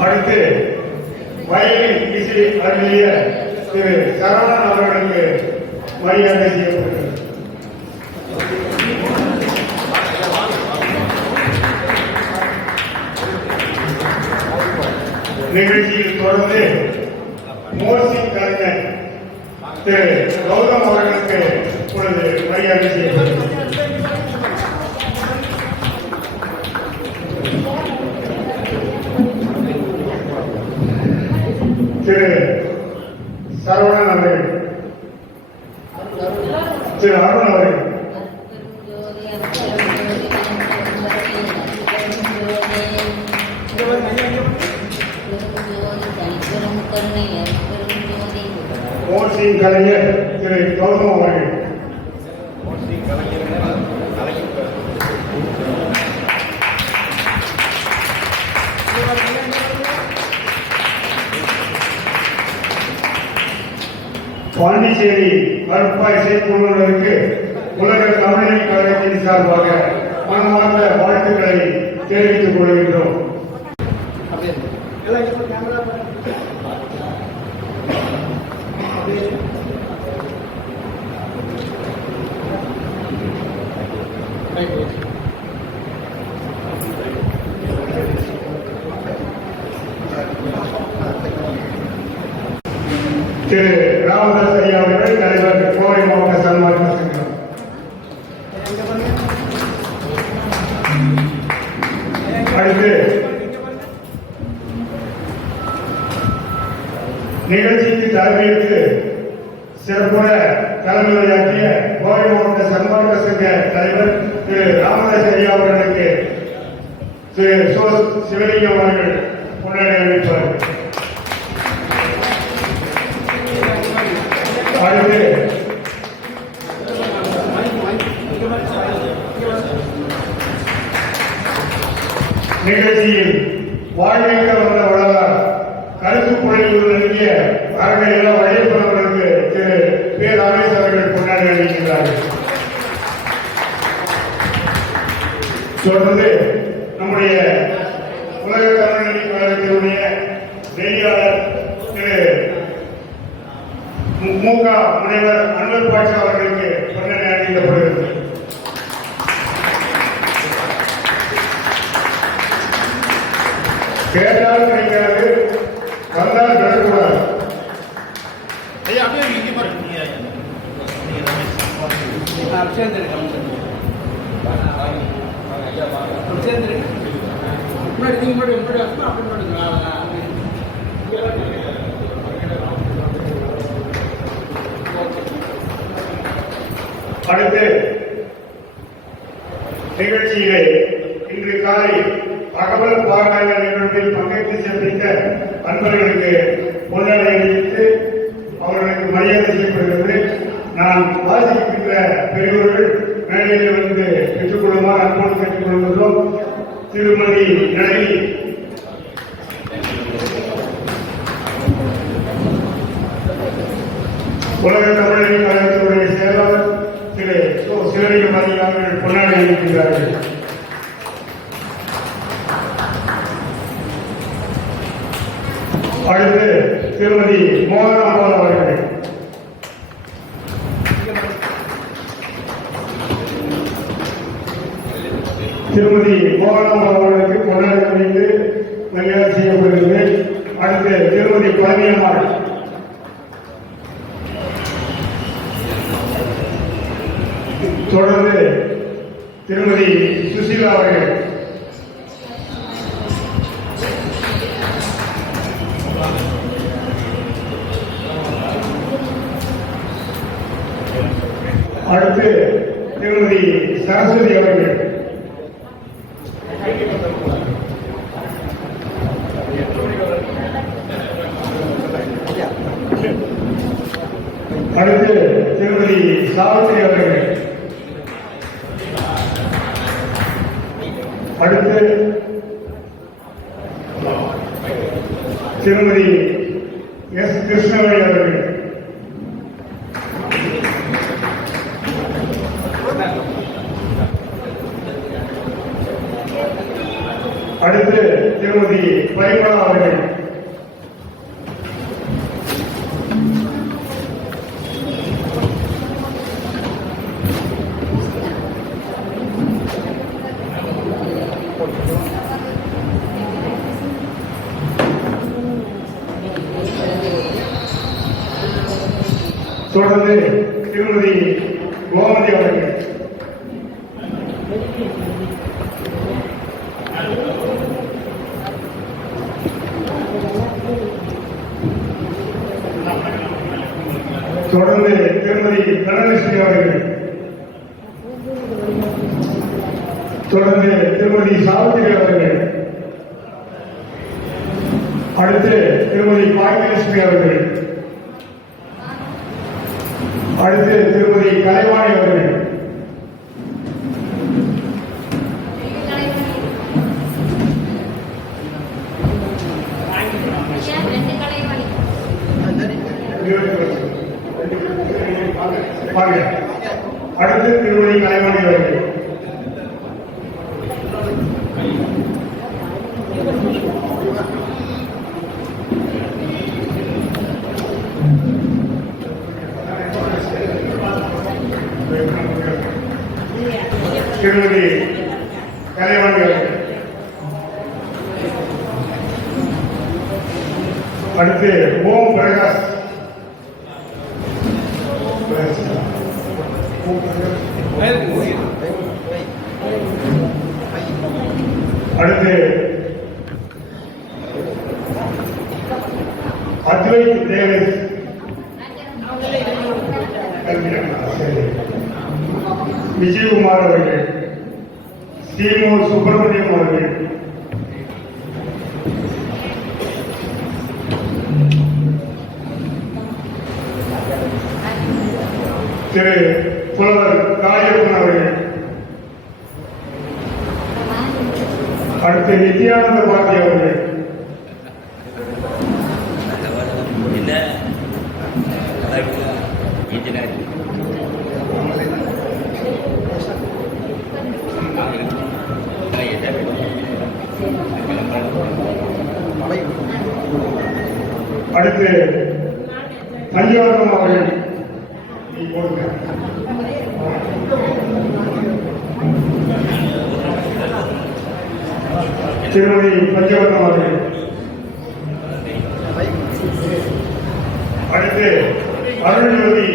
அடுத்து வயலின் இசை அருளிய திரு சரவணன் அவர்களுக்கு மரியாதை செய்யப்படுகிறது நிகழ்ச்சியில் தொடர்ந்து மோசி கலைஞர் திரு கௌதம் அவர்களுக்கு இப்பொழுது மரியாதை செய்யப்படுகிறது சரவணன் அவர்கள் திரு அருண் அவர்கள் மோசி கலைஞர் திரு கௌதம் அவர்கள் பாண்டிச்சேரி கருப்பாய் இசைக்குழுவினருக்கு உலக தமிழ் கழகத்தின் சார்பாக மனமார்ந்த வாழ்த்துக்களை தெரிவித்துக் கொள்கின்றோம். நிகழ்ச்சிக்கு தலைமையேற்று சிறப்புற தலைமையாற்றிய கோவை மாவட்ட சன்மார்க்க சங்க தலைவர் திரு ராமதாஸ் ஐயா அவர்களுக்கு திரு சோ சிவலிங்கம் அவர்கள் முன்னாடி அறிவிப்பார் அடுத்து நிகழ்ச்சியில் வாழ்விக்க வந்த வளரார் கருத்து புழையில் நெருங்கிய அரங்கையெல்லாம் வழிபடுவதற்கு திரு. பே. ரமேஷ் அவர்கள் கொண்டாடி அளிக்கிறார்கள் தொடர்ந்து நம்முடைய உலக தமிழ் கழகத்தினுடைய நெறியாளர் திரு. மூக முனைவர் அன்வர் பாட்சா அவர்களுக்கு பொன்னணி அளிக்கப்படுகிறது கேட்டால் கிடைக்கிறது வந்தால் பெறக்கூடாது ஐயா அப்படியே இங்கே பாருங்க நீங்க நீங்க முன்னாடி முன்னாடி முன்னாடி அப்படி முன்னாடி அடுத்து நிகழ்ச்சியிலே இன்று காலை தகவல் பாராயண நிகழ்வில் பங்கேற்று சென்றிருந்த அன்பர்களுக்கு முன்னணி அளித்து அவர்களுக்கு மரியாதை செய்யப்படுகிறது நான் வாசிக்கின்ற பெரியவர்கள் மேடையில் வந்து பெற்றுக்கொள்ளுமாறு அன்போடு கேட்டுக் கொள்கிறோம் திருமதி நளினி. உலக தமிழக கழகத்தினுடைய செயலாளர் திரு சோ சிவலிங்கம் அவர்கள் கொண்டாடி இருக்கின்றார்கள் அடுத்து திருமதி மோகனாம்பாள் அவர்கள். திருமதி மோகனாம்பாள் அவர்களுக்கு கொண்டாடி வைத்து மரியாதை செய்யப்படுகிறது அடுத்து திருமதி பழனியம்மாள். தொடர்ந்து திருமதி சுசீலா அவர்கள். அடுத்து திருமதி சரஸ்வதி அவர்கள் அடுத்து திருமதி சாவித்திரி அவர்கள் அடுத்து திருமதி எஸ் கிருஷ்ணவேணி அவர்கள். அடுத்து திருமதி பரிமளா அவர்கள் திருமதி கோமதி அவர்கள். தொடர்ந்து திருமதி தனலட்சுமி அவர்கள். தொடர்ந்து திருமதி சாவித்திரி அவர்கள். அடுத்து திருமதி பாக்கியலட்சுமி அவர்கள். அடுத்து திருமதி கலைவாணி அவர்கள் ரெண்டு கலைவாணி வாங்க. அடுத்து திருமதி கலைவாணி அவர்கள் திருமதி கலைவாணி அவர்கள் அடுத்து ஓம் பிரகாஷ். அடுத்து அத்வைத் தேவேஷ் விஜயகுமார் அவர்கள். ஸ்ரீமூர் சுப்பிரமணியம் அவர்கள். திரு புலவர் காளியப்பன் அவர்கள். அடுத்து நித்யானந்த பாரதி அவர்கள். அடுத்து பஞ்சவர்ணம் அவர்கள். நீ போடுங்க திருமதி பஞ்சவர்ணம் அவர்கள் அடுத்து அருள்ஜோதி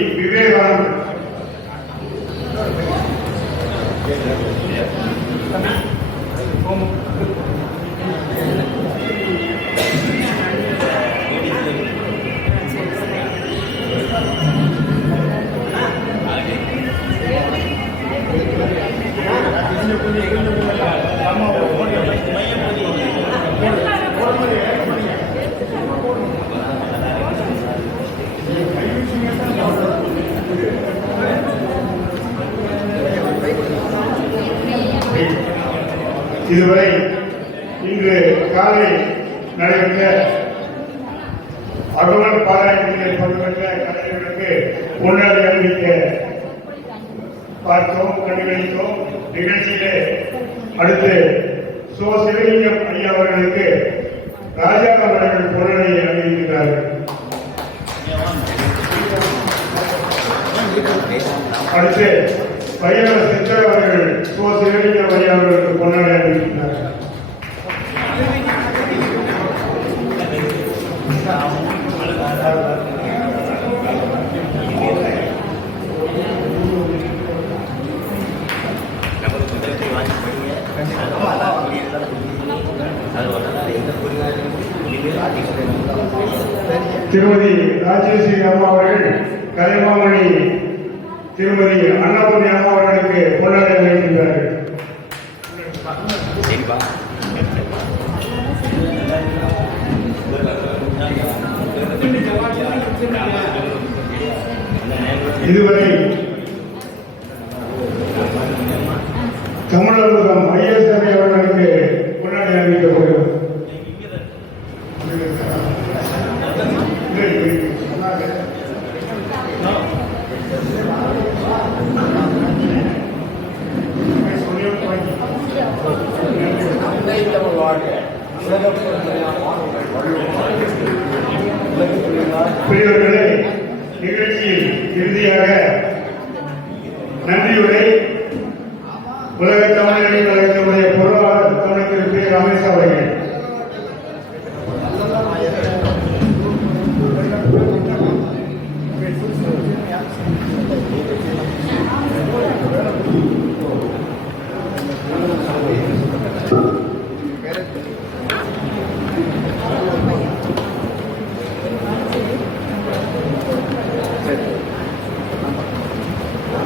இதுவரை இன்று காலை நடைபெற்ற பார்த்தோம் நிகழ்ச்சியிலே அடுத்து சோ சிவலிங்கம் ஐயா அவர்களுக்கு ராஜா அவர்கள் பொருளை அறிவிக்கிறார்கள் அடுத்து பையன சித்தர் அவர்கள் சோ சிவலிங்கம் ஐயா அவர்களுக்கு பொன்னாடை அறிவிக்கிறார்கள் திருமதி ராஜேஸ்வரி அம்மா அவர்கள் கலைமாமணி திருமதி அன்னபூர்ணி அம்மா அவர்களுக்கு பொன்னாடை வைக்கின்றார்கள் இதுவரை இறுதியாக நன்றியுரை உலக தமிழரின் கழகத்தினுடைய பொருளாளர் தமிழர் பி ரமேஷ் அவர்கள்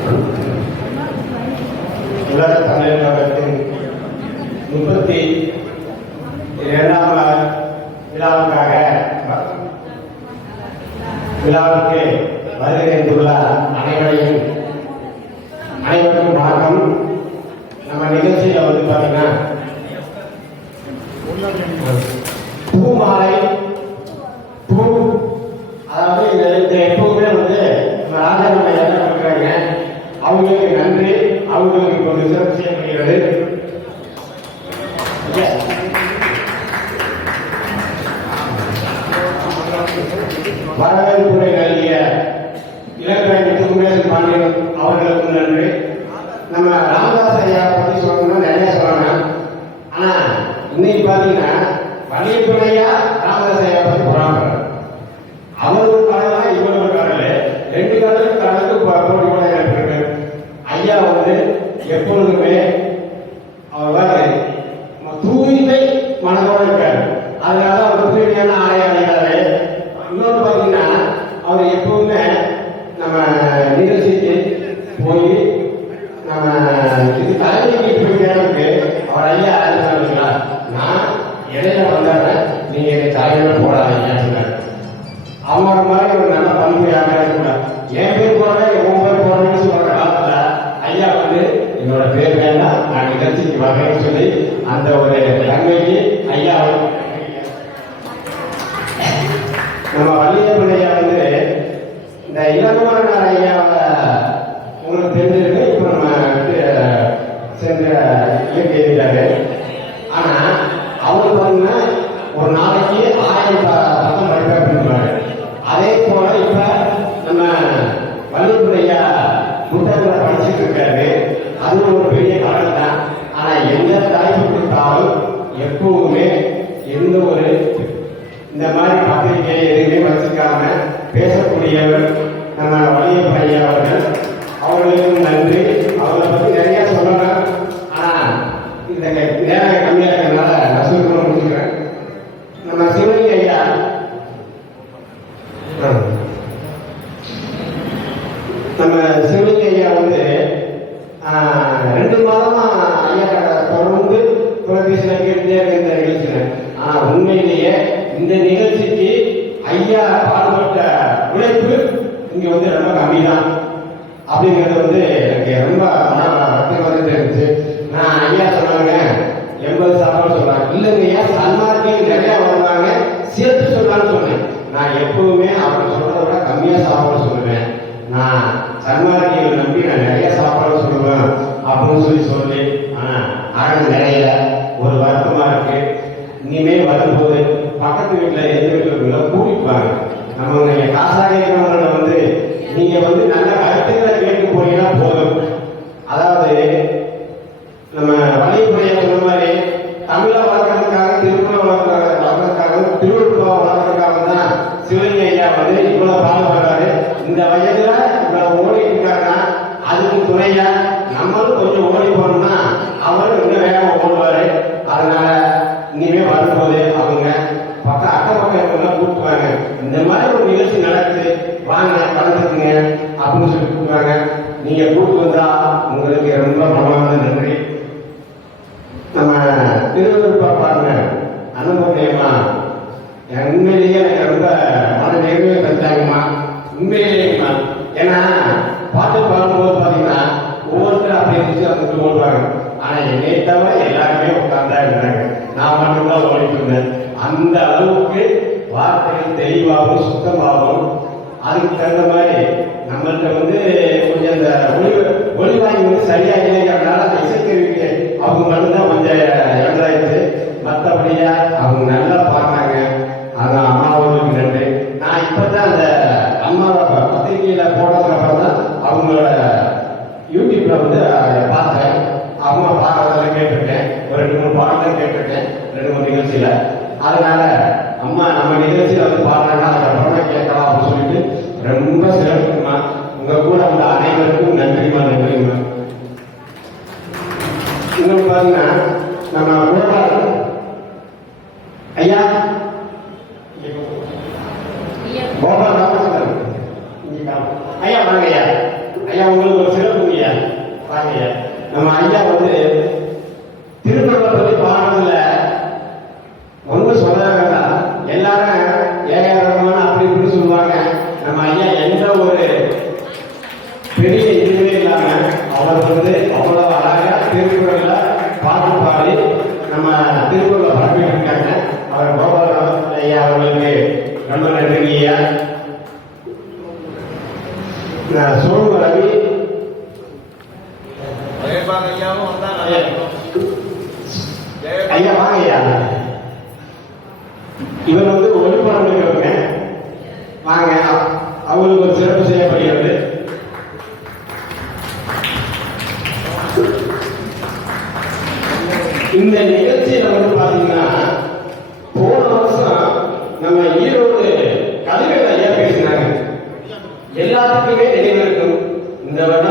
Thank you தமிழர் கழகத்தின் முப்பத்தி இரண்டாம் விழாவுக்காக விழாவுக்கு வருகின்றுள்ள அனைவரையும் அனைவருக்கும் வணக்கம் நம்ம நிகழ்ச்சியில வந்து பார்த்தீங்கன்னா பூ மாலை பூ அதாவது இந்த இந்த எப்பவுமே வந்து நம்ம ராஜாங்க எல்லாம் கொடுக்குறாங்க அவங்களுக்கு நன்றி அவங்களுக்கு இப்போ ரிசர்வ் செய்யப்படுகிறது இல்ல. வரவேற்புரை நல்கிய இலக்கணி குமரேசன் பாண்டியன் அவர்களுக்கும் நன்றி. நம்ம ராமதாஸ் ஐயா பற்றி சொல்லணும்னா நிறைய சொல்லணும் ஆனால் இன்னைக்கு பாத்தீங்கன்னா வலியுறுத்துறையா ராமதாஸ் ஐயா பத்தி போராடுறாங்க அவர் ஒரு கடலா இவர் ஒரு கடல் ரெண்டு கடலுக்கு கடலுக்கு போ- போட்டி போட இருக்கு ஐயா வந்து எப்பொழுதுமே அவர் வந்து தூய்மை மனதோட இருக்காரு அதனால அவர் தூய்மையான ஆலய அடைகிறாரு இன்னொன்று பார்த்தீங்கன்னா அவர் எப்பவுமே நம்ம நிகழ்ச்சிக்கு போய் நம்ம இது தலைமைக்கு போய் கேட்கறதுக்கு அவர் ஐயா சொன்னாங்களா நான் இடையில வந்தாரேன் நீங்க என்னை தலைமையில போடாதீங்கன்னு சொன்னார் அவங்கள மாதிரி ஒரு நல்ல பண்பு யாருமே இருக்கக்கூடாது என் பேர் போடுறேன் உன் பேர் போடுறேன்னு சொல்ற காலத்துல ஐயா வந்து என்னோட பேர் வேண்டாம் நான் நிகழ்ச்சிக்கு வரேன்னு சொல்லி அந்த ஒரு தன்மைக்கு ஐயா வந்து நம்ம வள்ளியப்பன் ஐயா வந்து இந்த இளங்குமரனார் ஐயாவை உங்களுக்கு தெரிஞ்சிருக்கு இப்போ நம்ம வந்து சென்ற இயற்கை எழுதிட்டாரு ஆனா அவர் பாத்தீங்கன்னா ஒரு நாளைக்கு ஆயிரம் ப- பக்கம் படிப்பேன் அப்படின்றாரு அதே போல இப்ப நம்ம வள்ளிப்புறையா புத்தகங்களை படிச்சுட்டு இருக்காரு அது ஒரு பெரிய கடல் தான் ஆனா எந்த தலைப்பு கொடுத்தாலும் எப்பவுமே எந்த ஒரு இந்த மாதிரி பத்திரிகை எதுவுமே வச்சுக்காம பேசக்கூடியவர் நம்ம வள்ளியப்பன் ஐயா அவர்கள் அவர்களுக்கும் நன்றி அவரை பத்தி நிறைய சொல்லலாம் ஆனா இந்த க- நேரம் கம்மியா இருக்கிறதுனால நான் சுருக்கமா முடிச்சுக்கிறேன் நம்ம சிவலிங்க ஐயா ஆ. நம்ம சிவலிங்க ஐயா வந்து ரெண்டு மாதமா ஐயா தொடர்ந்து தொலைபேசியில கேட்டுட்டே இருந்த இந்த ஆனா உண்மையிலேயே இந்த நிகழ்ச்சிக்கு ஐயா பாடுபட்ட உழைப்பு இங்க வந்து ரொம்ப கம்மி தான் அப்படிங்கிறது வந்து எனக்கு ரொம்ப ரத்தம் வந்து இருந்துச்சு. நான் ஐயா சொன்னாங்க எண்பது சாப்பாடு சொல்றாங்க இல்லைங்க ஐயா சன்மார்க்கு நிறையா நான் எப்பவுமே அவர் சொல்றதை விட கம்மியா சாப்பாடு சொல்லுவேன். நான் சன்மார்க்கையை நம்பி நான் நிறைய சாப்பாடு அவங்க பக்கம் அக்கம் பக்கம் எல்லாம் கூப்பிட்டுவாங்க. இந்த மாதிரி ஒரு நிகழ்ச்சி நடக்குது. வாங்க கலந்துக்குங்க அப்படின்னு சொல்லி கூப்பிடுவாங்க நீங்க கூப்பிட்டு வந்தா உங்களுக்கு ரொம்ப மனமான நன்றி. நம்ம திருவள்ளுவர் பாருங்க அனுபவமா உண்மையிலேயே எனக்கு ரொம்ப மன நிறைவே தந்தாங்கம்மா. உண்மையிலேயேம்மா ஏன்னா பாட்டு பாடும்போது பார்த்தீங்கன்னா ஒவ்வொருத்தரும் அப்படி இருந்துச்சு அவங்க சொல்லுவாங்க ஆனா என்னை தவிர எல்லாருமே உட்கார்ந்தா இருந்தாங்க. நான் மட்டும்தான் ஓடிட்டு இருந்தேன். அந்த அளவுக்கு வார்த்தைகள் தெளிவாகவும் சுத்தமாகவும் அதுக்கு தகுந்த மாதிரி நம்மள்கிட்ட வந்து கொஞ்சம் இந்த ஒளி ஒளிவாங்கி வந்து சரியாக இல்லைங்கிறதுனால அந்த இசைக்கருவிக்கு அவங்க மட்டும்தான் இன்னொன்று பார்த்தீங்கன்னா நம்ம ஐயா அளவுக்கு நம்ம நன்றியா நான் சோழ ரவி. ஐயா வாங்க ஐயா. இவர் வந்து de verdad